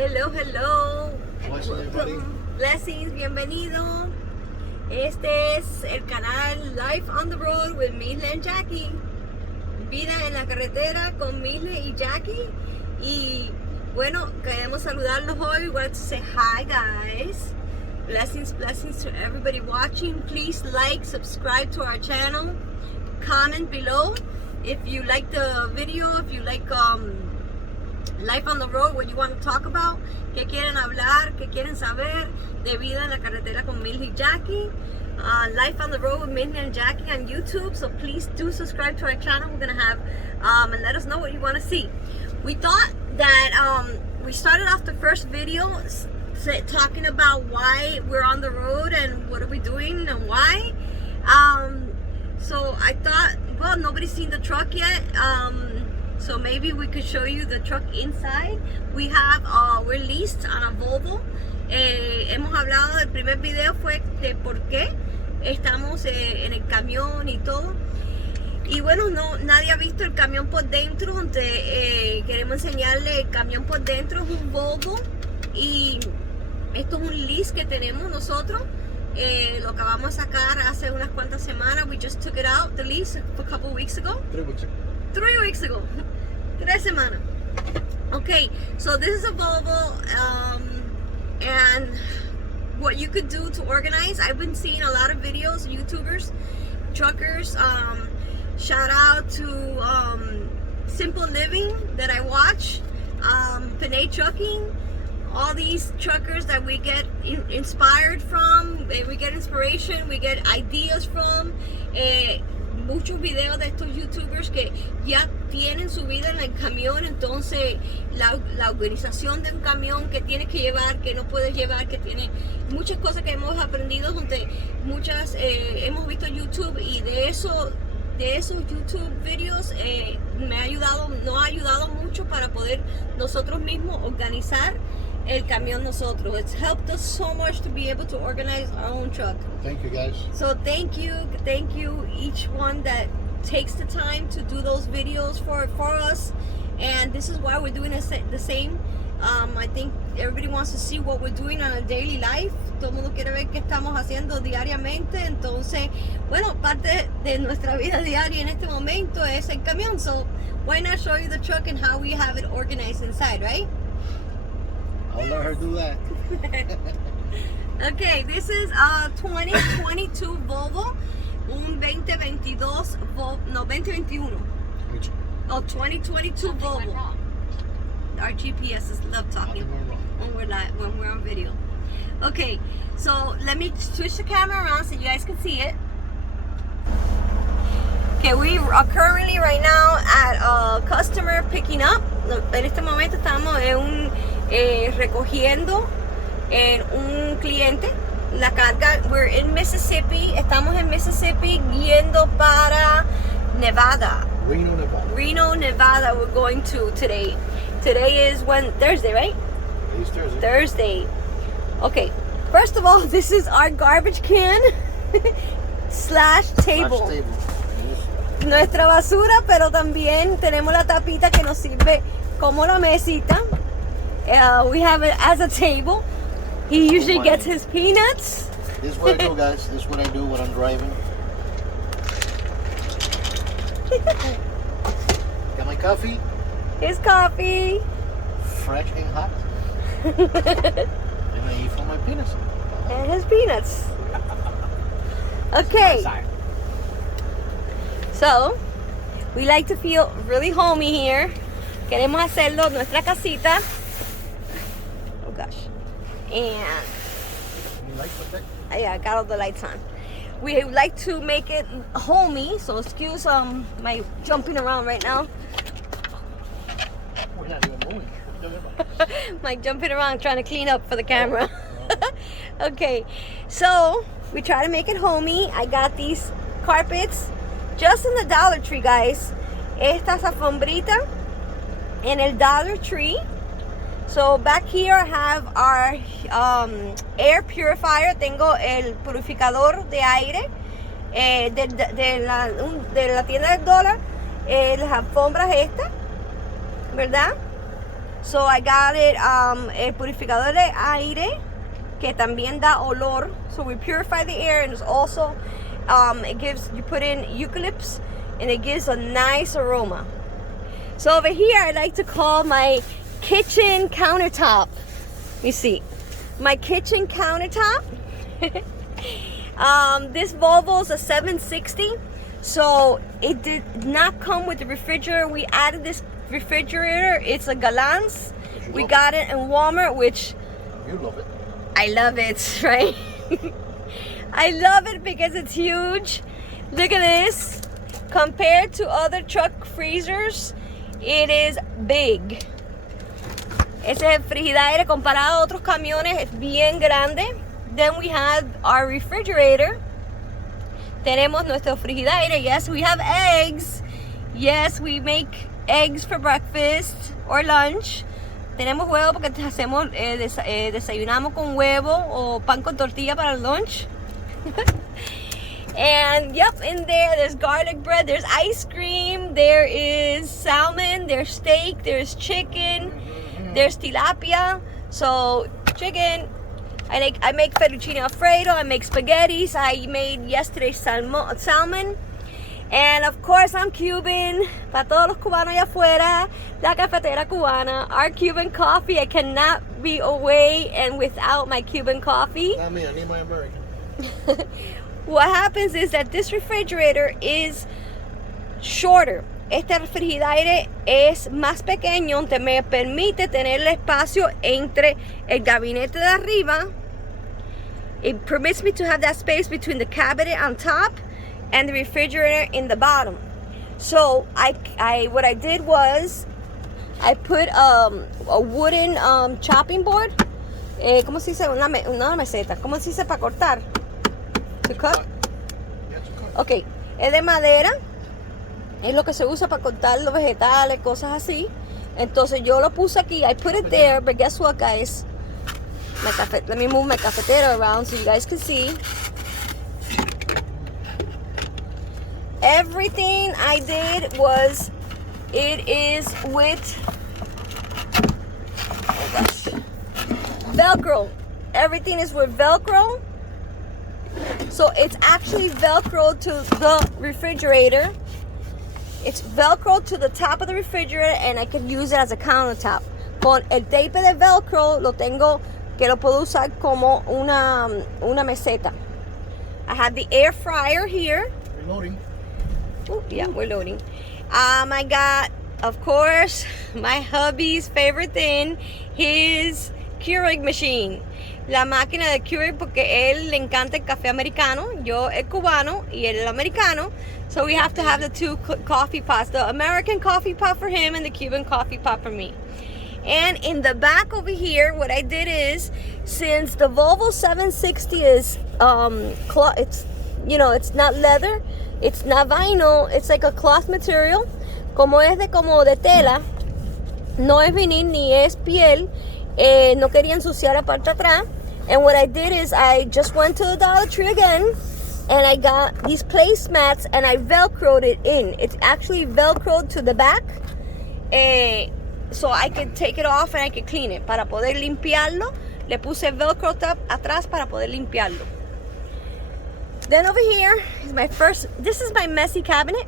Hello, hello. Blessings, everybody. Blessings, bienvenido. Este es el canal Life on the Road with Misle and Jackie. Vida en la carretera con Misle y Jackie. Y bueno, queremos saludarlos hoy. We want to say hi, guys. Blessings, blessings to everybody watching. Please like, subscribe to our channel. Comment below if you like the video, if you like Life on the Road, what you want to talk about, qué quieren hablar, qué quieren saber de vida en la carretera con Misle y Jackie. Life on the Road with Misle and Jackie on YouTube. So please do subscribe to our channel. We're gonna have and let us know what you want to see. We thought that we started off the first video talking about why we're on the road and what are we doing and why. So I thought, well, nobody's seen the truck yet. So maybe we could show you the truck inside. We have, we're leased on a Volvo. Hemos hablado del primer video fue de por qué estamos en el camión y todo. Y bueno, nadie ha visto el camión por dentro. Queremos enseñarle el camión por dentro. Es un Volvo y esto es un lease que tenemos nosotros. Lo acabamos de sacar hace unas cuantas semanas. We just took it out, the lease, a couple weeks ago. 3 weeks ago. 3 weeks ago. 3 semanas. Okay, so this is a Volvo, and what you could do to organize. I've been seeing a lot of videos, YouTubers, truckers. Shout out to Simple Living that I watch, Panay Trucking. All these truckers that we get inspired from, we get inspiration, we get ideas from. Muchos videos de estos youtubers que ya tienen su vida en el camión, entonces la organización de un camión que tienes que llevar, que no puedes llevar, que tiene muchas cosas que hemos aprendido, donde muchas hemos visto YouTube, y de esos YouTube videos nos ha ayudado mucho para poder nosotros mismos organizar el camión nosotros. It's helped us so much to be able to organize our own truck. Thank you, guys. So thank you each one that takes the time to do those videos for us, and this is why we're doing the same. I think everybody wants to see what we're doing on a daily life. Todo el mundo quiere ver qué estamos haciendo diariamente. Entonces, bueno, parte de nuestra vida diaria en este momento es el camión. So why not show you the truck and how we have it organized inside, right? I'll let her do that. Okay, this is a 2022 Volvo, un 2021. Oh, 2022 Volvo. Our GPSs love talking when we're on video. Okay, so let me switch the camera around so you guys can see it. Okay, we are currently right now at a customer picking up. En este momento estamos recogiendo en un cliente la carga. We're in Mississippi. Estamos en Mississippi yendo para Nevada. Reno, Nevada. We're going to today. Today is Thursday, right? It's Thursday. Thursday. Okay. First of all, this is our garbage can slash table. Nuestra basura, pero también tenemos la tapita que nos sirve como la mesita. We have it as a table. He usually gets his peanuts. This is what I do, guys. This is what I do when I'm driving. Got my coffee. His coffee. Fresh and hot. And I eat for my peanuts. And his peanuts. Okay. So, we like to feel really homey here. Queremos hacerlo nuestra casita. Oh gosh. And yeah, I got all the lights on. We like to make it homey, so excuse my jumping around right now. We're not even moving. My jumping around trying to clean up for the camera. Okay, so we try to make it homey. I got these carpets just in the Dollar Tree, guys. Estas alfombritas in el Dollar Tree. So back here I have our air purifier. Tengo el purificador de aire de la tienda del dólar. Las alfombras estas, ¿verdad? So I got it, el purificador de aire, que también da olor. So we purify the air, and it's also, it gives, you put in eucalyptus, and it gives a nice aroma. So over here, I like to call my kitchen countertop. Let me see. My kitchen countertop. This Volvo is a 760. So it did not come with the refrigerator. We added this refrigerator. It's a Galans. We got it in Walmart, which You love it. I love it, right? I love it because it's huge. Look at this. Compared to other truck freezers, it is big. Ese es el frigidaire comparado a otros camiones, es bien grande. Then we have our refrigerator. Tenemos nuestro frigidaire. Yes, we have eggs. Yes, we make eggs for breakfast or lunch. Tenemos huevo porque hacemos, desayunamos con huevo o pan con tortilla para el lunch. And yep, in there's garlic bread, there's ice cream, there is salmon, there's steak, there's chicken, there's tilapia. So chicken, I make fettuccine alfredo, I make spaghettis, I made yesterday salmon. And of course I'm Cuban. Para todos los cubanos allá afuera, la cafetera cubana, our Cuban coffee. I cannot be away and without my Cuban coffee. Not me, I need my American. What happens is that this refrigerator is shorter. Este refrigerador es más pequeño, que me permite tener el espacio entre el gabinete de arriba. It permits me to have that space between the cabinet on top and the refrigerator in the bottom. So what I did was I put a wooden chopping board. ¿Cómo se dice? Una meseta. ¿Cómo se dice para cortar? To cut? Ok, es de madera. Es lo que se usa para cortar los vegetales, cosas así. Entonces yo lo puse aquí. I put it there, but guess what, guys? Let me move my cafetera around so you guys can see. Everything I did was, it is with, oh gosh, Velcro. Everything is with Velcro. So it's actually Velcro to the refrigerator. It's Velcro to the top of the refrigerator, and I can use it as a countertop. Con el tape de Velcro lo tengo, que lo puedo usar como una meseta. I have the air fryer here. Reloading. Ooh, yeah, we're loading. I got, of course, my hubby's favorite thing, his Keurig machine. La máquina de Keurig, porque él le encanta el café americano, yo el cubano y él el americano. So we have to have the two coffee pots, the American coffee pot for him and the Cuban coffee pot for me. And in the back over here, what I did is, since the Volvo 760 is it's, you know, it's not leather, it's not vinyl, it's like a cloth material. Como es de tela, no es vinil ni es piel. No quería ensuciar la parte atrás. And what I did is I just went to the Dollar Tree again, and I got these placemats and I Velcroed it in. It's actually Velcroed to the back, so I could take it off and I could clean it. Para poder limpiarlo, le puse Velcro atrás para poder limpiarlo. Then over here is this is my messy cabinet.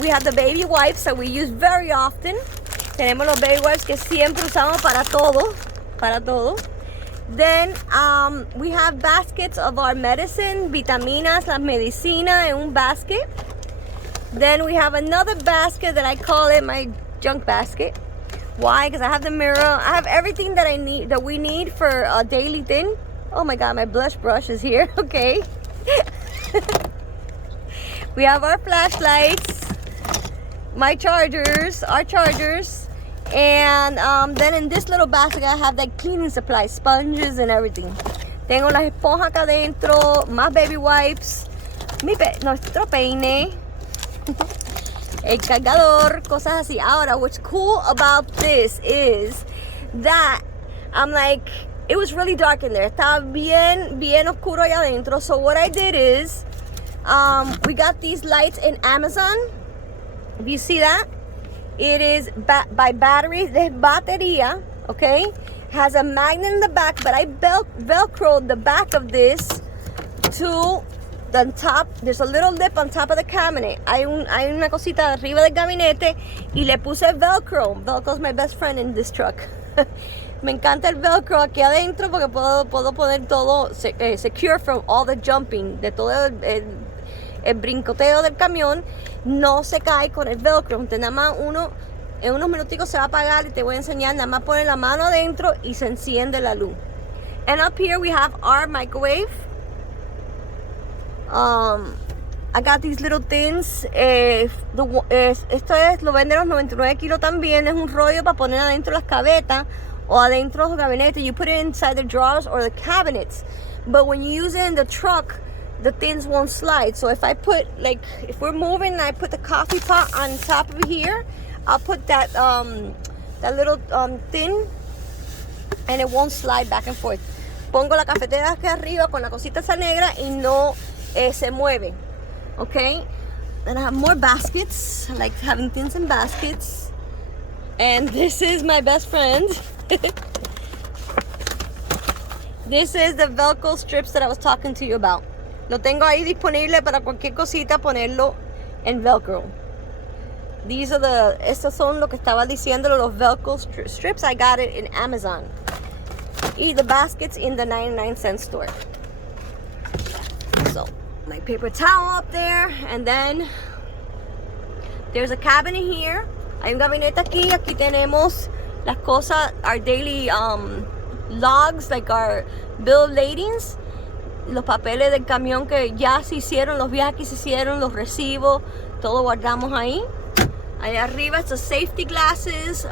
We have the baby wipes that we use very often. Tenemos los baby wipes que siempre usamos para todo. Then we have baskets of our medicine, vitaminas, las medicinas in un basket. Then we have another basket that I call it my junk basket. Why? Because I have the mirror. I have everything that we need for a daily thing. Oh my God, my blush brush is here. Okay. We have our flashlights, our chargers. And then in this little basket I have like cleaning supplies, sponges and everything. Tengo las esponjas acá adentro, más baby wipes, nuestro peine, el cargador, cosas así. Ahora, what's cool about this is that I'm like, it was really dark in there. Estaba bien oscuro allá adentro. So what I did is, we got these lights in Amazon. Do you see that? It is by batteries. There's batería, okay? Has a magnet in the back, but I velcroed the back of this to the top. There's a little lip on top of the cabinet. Hay una cosita arriba del gabinete y le puse velcro. Velcro is my best friend in this truck. Me encanta el velcro aquí adentro porque puedo poner todo secure from all the jumping, de todo el brincoteo del camión. No se cae con el velcro. Entonces nada más en unos minuticos se va a apagar y te voy a enseñar. Nada más poner la mano adentro y se enciende la luz. And up here we have our microwave. I got these little things. Esto lo venden los 99 kilos también. Es un rollo para poner adentro las gavetas o adentro los gabinetes. You put it inside the drawers or the cabinets. But when you use it in the truck, the things won't slide. So if I put, like, if we're moving and I put the coffee pot on top of here, I'll put that little thing and it won't slide back and forth. Pongo la cafetera aquí arriba con la cosita esa negra y no se mueve. Okay? And I have more baskets. I like having things in baskets. And this is my best friend. This is the Velcro strips that I was talking to you about. Lo tengo ahí disponible para cualquier cosita ponerlo en Velcro. Estos son lo que estaba diciendo, los Velcro strips. I got it in Amazon. Y the baskets in the 99-cent store. So, my paper towel up there. And then, there's a cabinet here. Hay un gabinete aquí. Aquí tenemos las cosas, our daily logs, like our bill of ladings. Los papeles del camión que ya se hicieron, los viajes que se hicieron, los recibos, todo guardamos ahí. Allá arriba está safety glasses,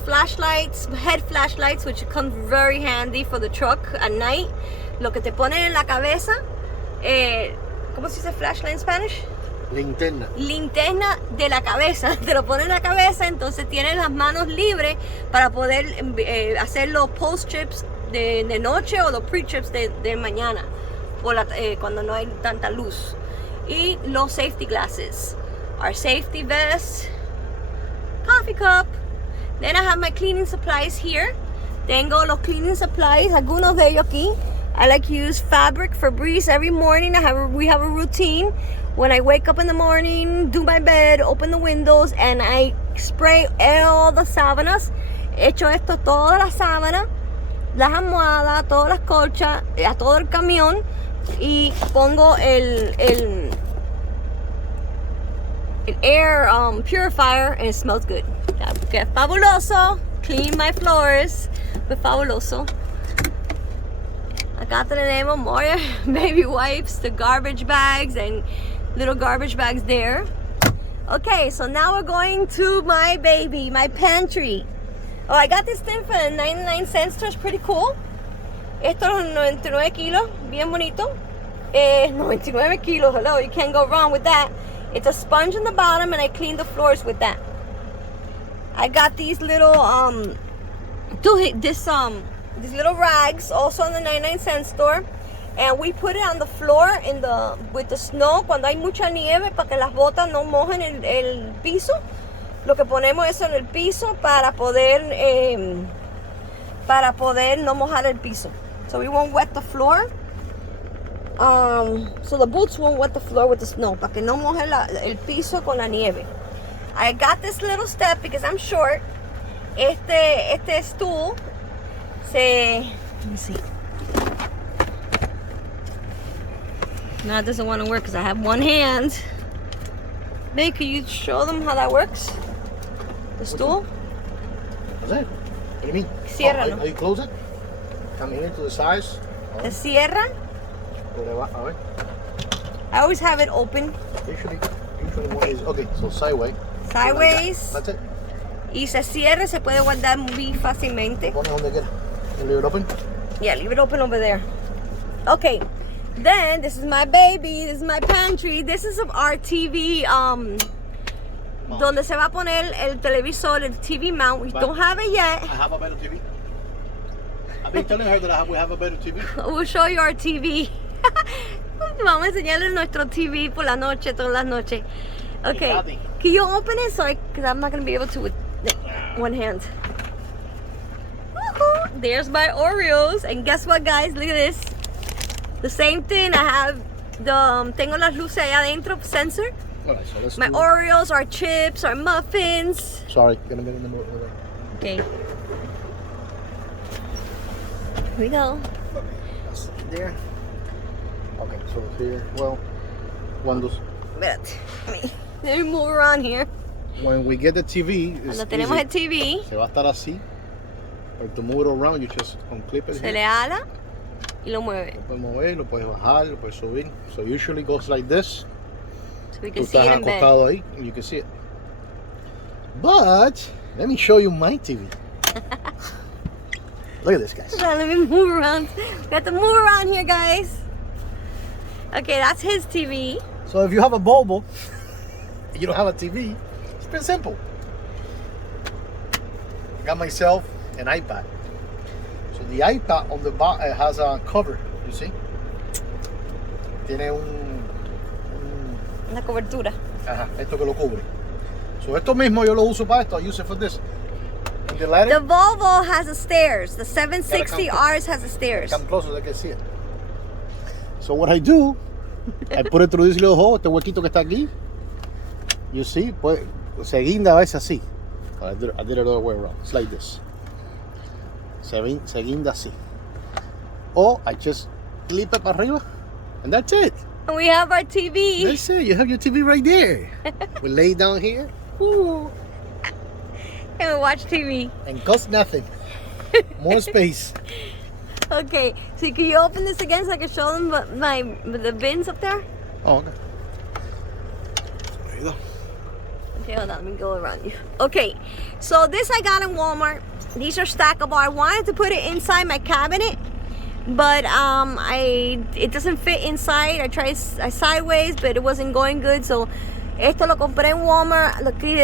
flashlights, head flashlights, which come very handy for the truck at night. Lo que te ponen en la cabeza, ¿cómo se dice flashlight en Spanish? Linterna. Linterna de la cabeza. Te lo ponen en la cabeza, entonces tienes las manos libres para poder hacer los post trips de noche o los pre trips de mañana, cuando no hay tanta luz. Y los safety glasses, our safety vest, coffee cup. Then I have my cleaning supplies here. Tengo los cleaning supplies, algunos de ellos aquí. I like to use fabric Febreze every morning. We have a routine. When I wake up in the morning, do my bed, open the windows, and I spray all the sábanas. Echo esto todas las sábanas, las almohadas, todas las colchas, a todo el camión, y pongo el air purifier, and it smells good. Que fabuloso. Clean my floors. Fue fabuloso. Acá tenemos more baby wipes, the garbage bags, and little garbage bags there. Okay, so now we're going to my baby, my pantry. Oh, I got this thing for 99 cents. It's pretty cool. Esto es 99 kilos, bien bonito. 99 kilos, hello, you can't go wrong with that. It's a sponge on the bottom, and I clean the floors with that. I got these little these little rags, also in the 99-cent store, and we put it on the floor with the snow. Cuando hay mucha nieve, para que las botas no mojen el piso, lo que ponemos eso en el piso para poder no mojar el piso. So we won't wet the floor. So the boots won't wet the floor with the snow, para que no moje el piso con la nieve. I got this little step because I'm short. Este stool let me see. No, it doesn't want to work because I have one hand. Babe, could you show them how that works? The stool? What's that? What do you mean? Ciérralo. Oh, you close it? Come here to the size. ¿Se cierra? A ver. I always have it open. Usually more easy. Okay, so sideways. Sideways. That's it. Y se cierra, se puede guardar muy fácilmente. Pon it donde quiera. You leave it open? Yeah, leave it open over there. Okay. Then, this is my baby. This is my pantry. This is our TV, donde se va a poner el televisor, el TV mount. We don't have it yet. I have a better TV. I've been telling her that we have a better TV. We'll show you our TV. Vamos a enseñarles nuestro TV por la noche, todas las noches. Okay. Bobby. Can you open it because I'm not gonna be able to with one hand. Woohoo! There's my Oreos, and guess what, guys? Look at this. The same thing. I have the tengo las luces allá adentro sensor. Alright, so let's My do... Oreos, our chips, our muffins. Sorry, gonna get in the middle. Okay. Here we go. That's there. Okay, so here, well, Let me move around here. when we get the TV, it's Cuando tenemos el easy. TV, Se va a estar así. Or to move it around, you just unclip it se here. le ala y lo mueve. Lo puedes mover, lo puedes bajar, lo puedes subir. So usually goes like this. So we Tú can see estás it in bed. acostado ahí, and you can see it. But let me show you my TV. Look at this, guys. So let me move around. We have to move around here, guys. Okay, that's his TV. So if you have a Volvo, and you don't have a TV, it's pretty simple. I got myself an iPad. So the iPad on the back has a cover, you see? Tiene La cobertura. ajá, esto que lo cubre. So esto mismo yo lo uso para esto. I use it for this. And the lighting, The Volvo has the stairs. The Gotta 760Rs has the stairs. come closer so they can see it. So what I do, I put it through this little hole, este huequito que está aquí. You see, pues, se guinda a veces así. I did it the other way around. It's like this. Se guinda así. Or I just clip it para arriba, and that's it. And we have our TV. That's it. You have your TV right there. We lay down here. Woo, And we watch TV. and cost nothing. More space. Okay, so can you open this again so I can show them the bins up there? Oh, okay. There you go. Okay, hold on, let me go around you. Okay, so this I got in Walmart. These are stackable. I wanted to put it inside my cabinet, but it doesn't fit inside. I tried sideways, but it wasn't going good. So esto lo compré en Walmart.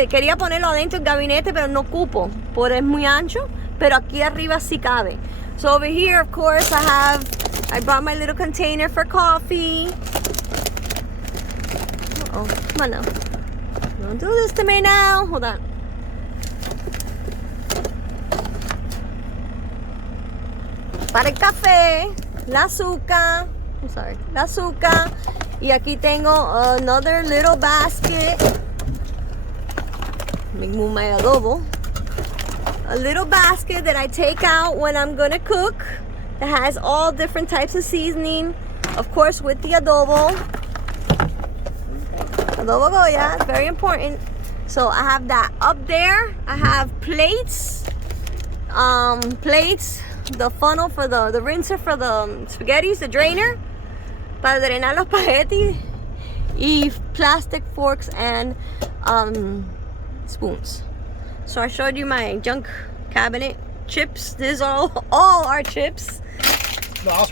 Quería ponerlo adentro del gabinete, pero no cupo, porque es muy ancho. Pero aquí arriba sí cabe. So over here, of course, I brought my little container for coffee. Uh-oh, come on now. Don't do this to me now. Hold on. Para el café, la azúcar. I'm sorry, la azúcar. Y aquí tengo another little basket. Let me move my adobo. A little basket that I take out when I'm gonna cook. That has all different types of seasoning. Of course, with the adobo. Adobo Goya, it's very important. So I have that up there. I have plates. The funnel for the rinser for the spaghettis, the drainer. Para drenar los spaghetti. Y plastic forks and spoons. So I showed you my junk cabinet. Chips. This is all our chips.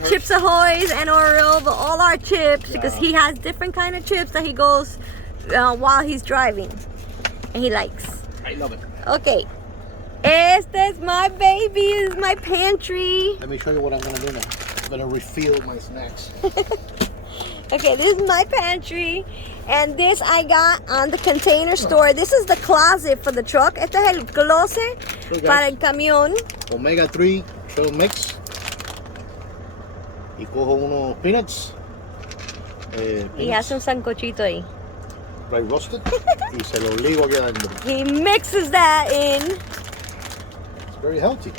Chips Ahoy's and Oreo, but all our chips because he has different kind of chips that he goes while he's driving and he likes. I love it. Okay. Este is my baby. This is my pantry. Let me show you what I'm gonna do now. I'm gonna refill my snacks. Okay, this is my pantry. And this I got on the Container Store. This is the closet for the truck. Este es el closet para el camión. Omega 3 trail mix. Y cojo unos peanuts. Y hace un sancochito ahí. Dry roasted. Y se lo ligo aquí adentro. He mixes that in. It's very healthy.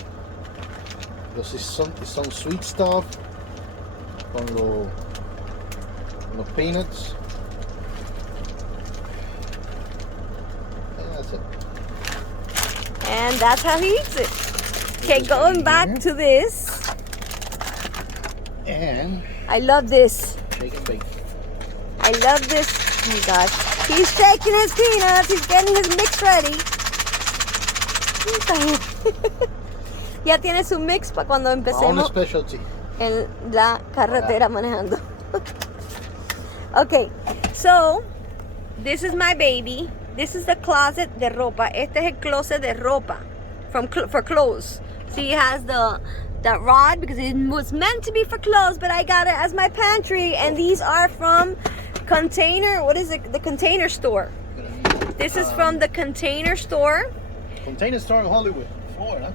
Because it's some sweet stuff. Con los peanuts. And that's it. And that's how he eats it. Okay, going back to this. And I love this. shake and bake. I love this. Oh my gosh. He's shaking his peanuts. He's getting his mix ready. Ya tiene su mix para cuando Own empecemos specialty. en la carretera manejando. Okay, so this is my baby. This is the closet de ropa. Este es el closet de ropa for clothes. See, it has that rod because it was meant to be for clothes, but I got it as my pantry. And these are from Container. What is it? The Container Store. This is from the Container Store Container Store in Hollywood, Florida.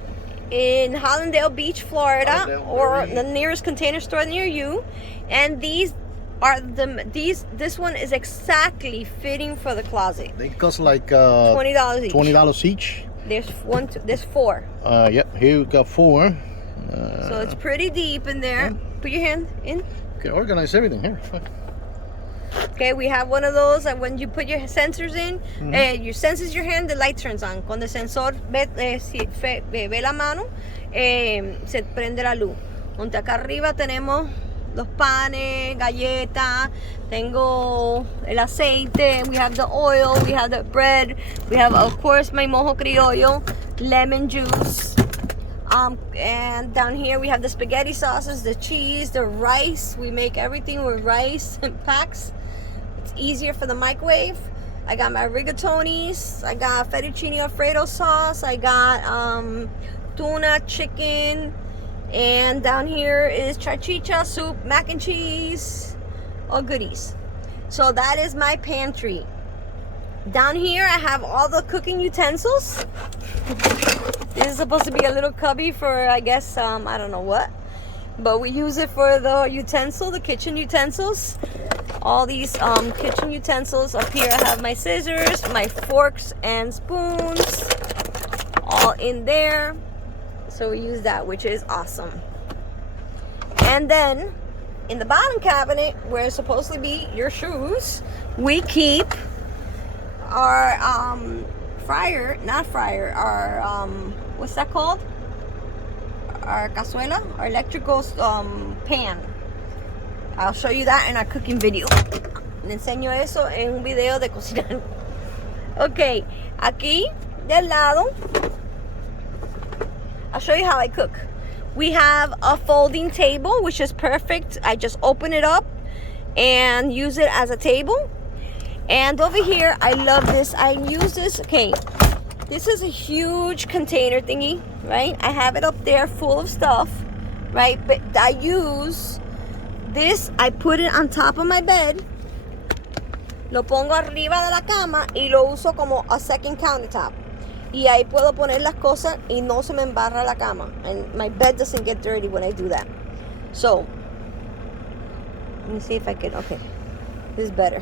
in Hallandale Beach, Florida, Hallandale, or very- the nearest container store near you. And these are this one is exactly fitting for the closet. They cost like $20 each. $20 each. There's four. Yep, here we got 4. So it's pretty deep in there. Put your hand in. Okay, organize everything here. Okay, we have one of those, and when you put your sensors in, you senses your hand, the light turns on. Cuando el sensor ve la mano, se prende la luz. Donde acá arriba tenemos los panes, galletas, tengo el aceite, we have the oil, we have the bread, we have, of course, my mojo criollo, lemon juice. And down here we have the spaghetti sauces, the cheese, the rice. We make everything with rice and packs. It's easier for the microwave. I got my rigatonis. I got fettuccine alfredo sauce. I got tuna, chicken. And down here is chachicha, soup, mac and cheese, all goodies. So that is my pantry. Down here I have all the cooking utensils. This is supposed to be a little cubby for, I guess, I don't know what. But we use it for the kitchen utensils. All these kitchen utensils. Up here I have my scissors, my forks and spoons, all in there. So we use that, which is awesome. And then in the bottom cabinet, where it's supposed to be your shoes, we keep our what's that called? Our cazuela, our electrical pan. I'll show you that in our cooking video. Le enseño eso en un video de cocinar. Ok, aquí del lado, I'll show you how I cook. We have a folding table, which is perfect. I just open it up and use it as a table. And over here, I love this. I use this, okay, this is a huge container thingy, right? I have it up there full of stuff, right? But I use this, I put it on top of my bed. Lo pongo arriba de la cama y lo uso como a second countertop. Y ahí puedo poner las cosas y no se me embarra la cama. And my bed doesn't get dirty when I do that. So, let me see if I can, okay. This is better.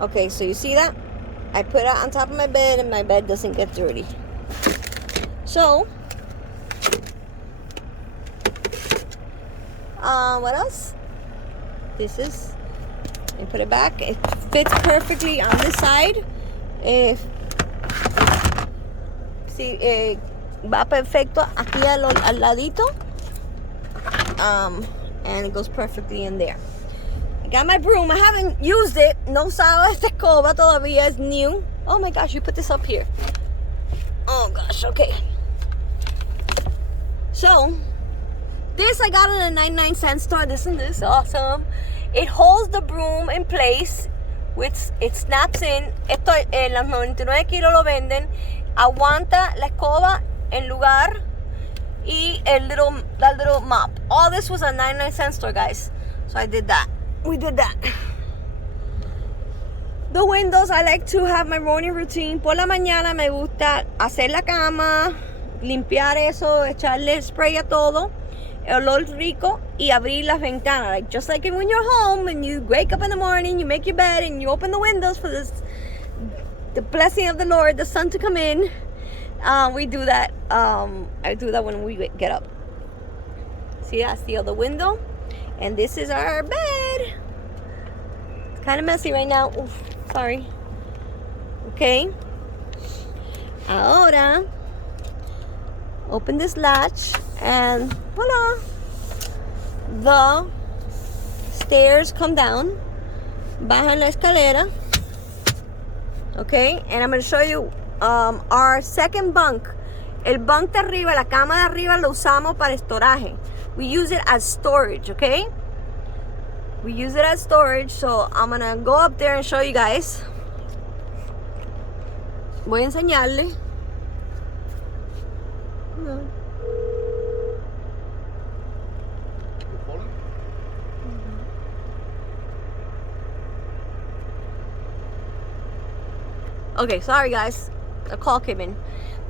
Okay, so you see that? I put it on top of my bed and my bed doesn't get dirty. So, what else? This is, I put it back. It fits perfectly on this side. Sí, va perfecto aquí al ladito. And it goes perfectly in there. I got my broom. I haven't used it. No usaba esta escoba todavía. It's new. Oh my gosh, you put this up here. Oh gosh, okay. So, this I got at a 99-cent store. Isn't this awesome? It holds the broom in place. It snaps in. Esto en las 99 kilos lo venden. Aguanta la escoba en lugar y that little mop. All this was a 99-cent store, guys. So I did that. We did that. The windows, I like to have my morning routine. Por la mañana me gusta hacer la cama, limpiar eso, echarle spray a todo, el olor rico, y abrir las ventanas. Like, just like when you're home and you wake up in the morning, you make your bed and you open the windows for the blessing of the Lord, the sun to come in. We do that. I do that when we get up. See, that's the other window. And this is our bed. It's kind of messy right now. Oof, sorry. Okay. Ahora, open this latch and voila. The stairs come down. Baja la escalera. Okay, and I'm going to show you our second bunk. El bunk de arriba, la cama de arriba lo usamos para estoraje. We use it as storage, okay? We use it as storage, so I'm going to go up there and show you guys. Voy a enseñarle. Okay, sorry guys. A call came in.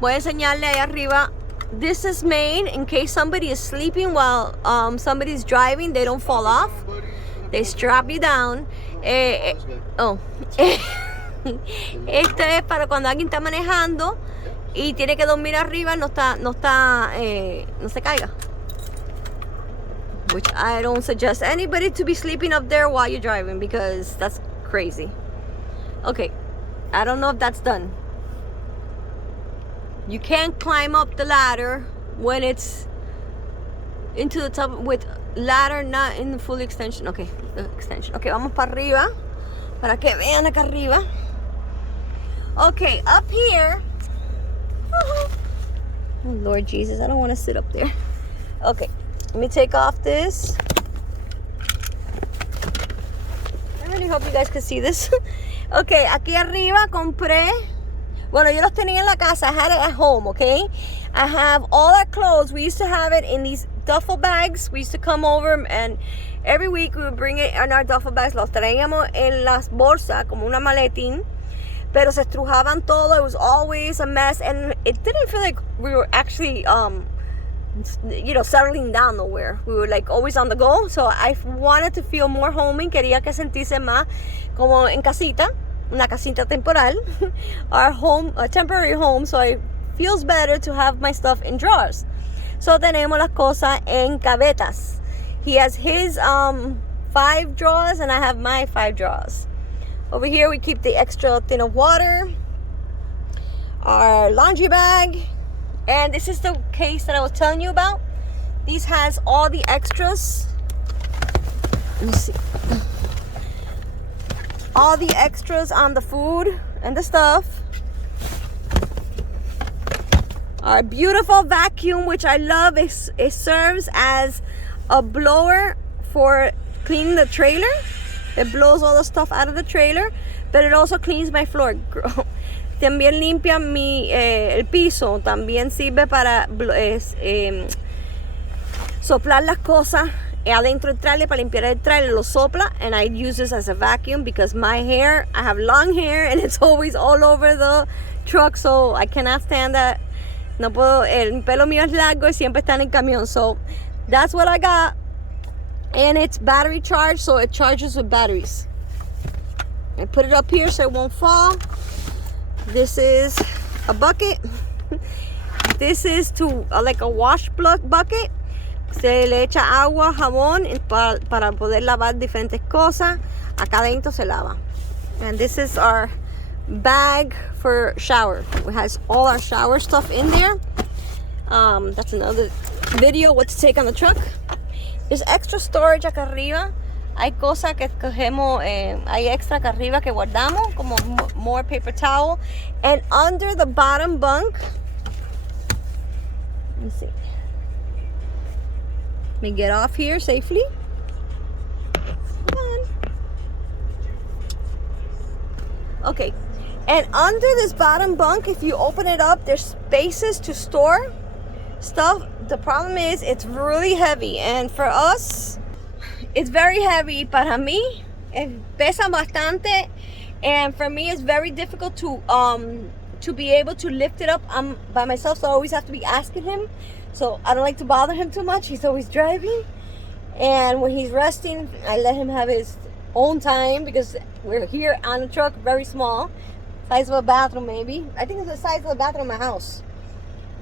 Voy a enseñarle ahí arriba. This is made in case somebody is sleeping while somebody's driving. They don't fall off. They strap you down. Oh. Esto es para cuando alguien está manejando y tiene que dormir arriba, no se caiga. Which I don't suggest anybody to be sleeping up there while you're driving because that's crazy. Okay, I don't know if that's done. You can't climb up the ladder when it's into the top with ladder not in the full extension. Okay, the extension. Okay, vamos para arriba para que vean acá arriba. Okay, up here. Oh Lord Jesus, I don't want to sit up there. Okay, let me take off this. I really hope you guys can see this. Okay, aquí arriba compré. Bueno, yo los tenía en la casa. I had it at home, okay? I have all our clothes. We used to have it in these duffel bags. We used to come over and every week we would bring it in our duffel bags. Los traíamos en las bolsas como una maletín. Pero se estrujaban todo. It was always a mess. And it didn't feel like we were actually, settling down nowhere. We were like always on the go. So I wanted to feel more homey. Quería que sentirse más como en casita. Una casita temporal. Our home, a temporary home. So it feels better to have my stuff in drawers. So tenemos las cosas en gavetas. He has his 5 drawers and I have my 5 drawers. Over here we keep the extra tin of water, our laundry bag, and this is the case that I was telling you about. This has all the extras. Let me see. All the extras on the food and the stuff. Our beautiful vacuum, which I love, it serves as a blower for cleaning the trailer. It blows all the stuff out of the trailer, but it also cleans my floor. También limpia el piso. También sirve para soplar las cosas adentro del trailer, para limpiar el trailer. Lo sopla, and I use this as a vacuum because my hair, I have long hair, and it's always all over the truck, so I cannot stand that. No puedo, el pelo mío es largo y siempre está en el camión. So that's what I got. And it's battery charged, so it charges with batteries. I put it up here so it won't fall. This is a bucket. This is to like a wash bucket. Se le echa agua, jabón para poder lavar diferentes cosas. Acá adentro se lava. And this is our bag for shower. It has all our shower stuff in there. That's another video, what to take on the truck. There's extra storage acá arriba. Hay cosas que cogemos, hay extra acá arriba que guardamos, como more paper towel. And under the bottom bunk, let me see. Let me get off here safely. Come on. Okay. And under this bottom bunk, if you open it up, there's spaces to store stuff. The problem is it's really heavy, and for us it's very heavy. Para mí pesa bastante, and for me it's very difficult to be able to lift it up by myself, so I always have to be asking him. So I don't like to bother him too much. He's always driving, and when he's resting I let him have his own time because we're here on the truck, very small, size of a bathroom maybe. I think it's the size of the bathroom in my house,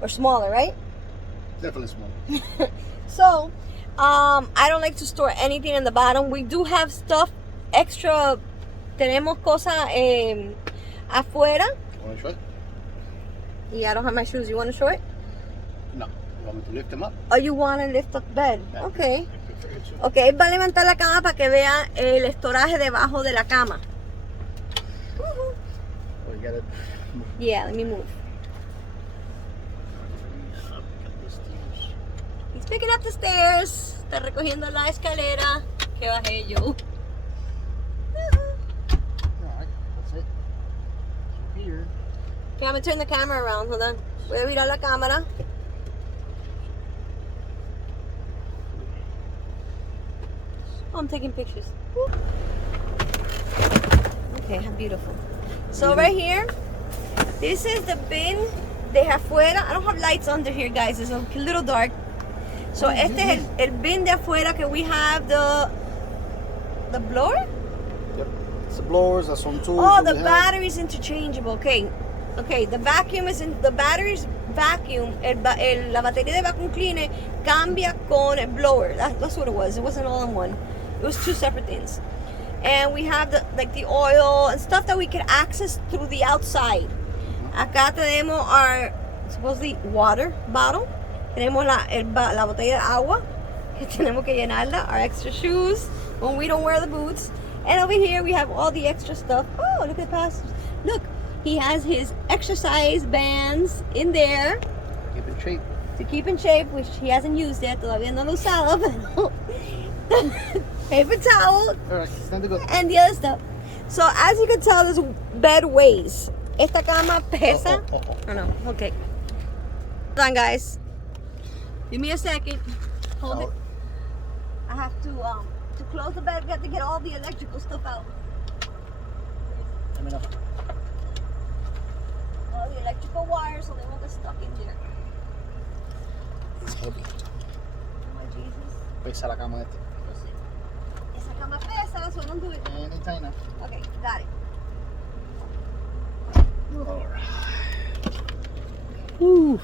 or smaller, right? Definitely small. So, I don't like to store anything in the bottom. We do have stuff extra. Tenemos cosas afuera. Want to show it? Yeah, I don't have my shoes. You want to show it? No. You want me to lift them up? Oh, you want to lift up bed? Yeah. Okay. I prefer it so. Okay, él va a levantar la cama para que vea el estoraje debajo de la cama. Oh, you got it. Yeah, let me move. He's picking up the stairs. Está recogiendo la escalera que bajé yo. Alright, that's it. So here. Okay, I'm gonna turn the camera around. Hold on. Voy a virar la cámara. Oh, I'm taking pictures. Woo. Okay, how beautiful. So right here, This is the bin de afuera. I don't have lights under here, guys. It's a little dark. So este es el bin de afuera que we have the blower. Yep. It's the blowers. That's some tools. Oh, the battery's interchangeable. Okay. The vacuum is in the battery's vacuum. La batería de vacuum cleaner cambia con el blower. That's what it was. It wasn't all in one. It was two separate things. And we have the oil and stuff that we can access through the outside. Acá tenemos our supposedly water bottle. Tenemos la botella de agua que tenemos que llenarla. Our extra shoes when we don't wear the boots. And over here we have all the extra stuff. Oh, look at the passage. Look, he has his exercise bands in there. Keep in shape. To keep in shape, which he hasn't used yet. Todavía no lo usado, pero paper towel. All right, it's time to go. And the other stuff. So as you can tell, this bed weighs. Esta cama pesa. Oh, no. Okay. Hold on, guys. Give me a second. Hold it. I have to close the bed. We have to get all the electrical stuff out. Let me know. All the electrical wires, so they won't get stuck in there. It's heavy. Oh my Jesus. Pesa la cama esta. Esa cama pesa, so don't do it. Anytime now. Okay, got it. All right. Woo.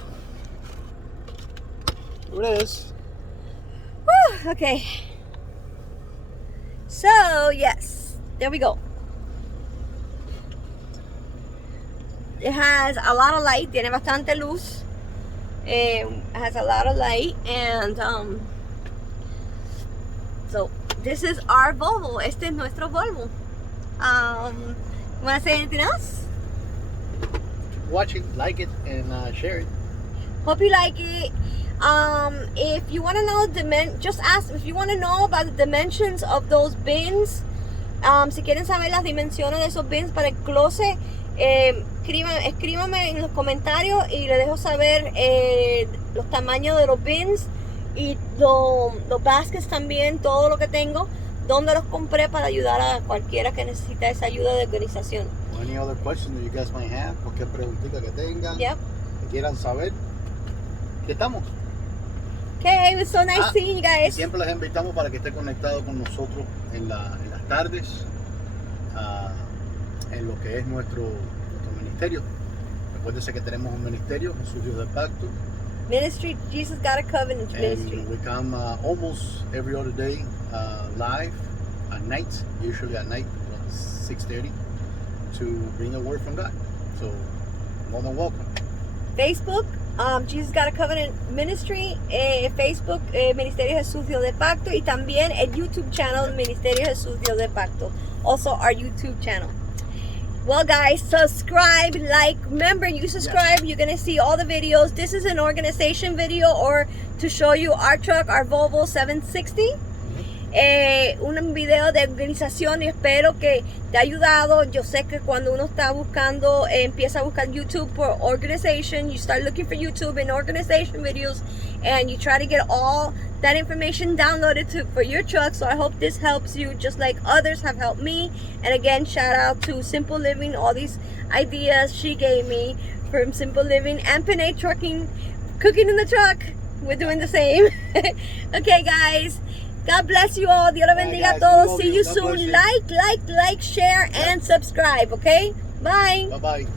Here it is. Woo, okay. So, yes, there we go. It has a lot of light, tiene bastante luz. It has a lot of light, and so this is our Volvo. Este es nuestro Volvo. Want to say anything else? Watch it, like it, and share it. Hope you like it. If you want to know just ask if you want to know about the dimensions of those bins. Si quieren saber las dimensiones de esos bins para el closet, escríbame en los comentarios y le dejo saber los tamaños de los bins y los baskets también, todo lo que tengo, dónde los compré para ayudar a cualquiera que necesita esa ayuda de organización. Any other questions that you guys might have, cualquier preguntita que tengan, Yep. que quieran saber, aquí estamos. Okay, it was so nice seeing you guys. Siempre les invitamos para que estén conectados con nosotros en las tardes, en lo que es nuestro ministerio. Recuérdense que tenemos un ministerio, Jesús Dios del Pacto. Ministry, Jesus Got a Covenant Ministry. And we come almost every other day live at night, usually at night, around 6:30, to bring a word from God. So, more than welcome. Facebook, Jesus Got a Covenant Ministry, Facebook, Ministerio Jesús Dios de Pacto, y también el YouTube channel, Ministerio Jesús Dios de Pacto. Also our YouTube channel. Well, guys, subscribe, like. Remember, you subscribe, you're going to see all the videos. This is an organization video or to show you our truck, our Volvo 760. Un video de organización y espero que te ha ayudado. Yo sé que cuando uno está buscando, empieza a buscar YouTube por organization, you start looking for YouTube and organization videos, and you try to get all that information downloaded for your truck. So I hope this helps you just like others have helped me. And again, shout out to Simple Living, all these ideas she gave me from Simple Living and Panay Trucking, cooking in the truck. We're doing the same. Okay, guys. God bless you all. Dios los bendiga a todos. See you soon. Like, share, and subscribe. Okay? Bye. Bye-bye.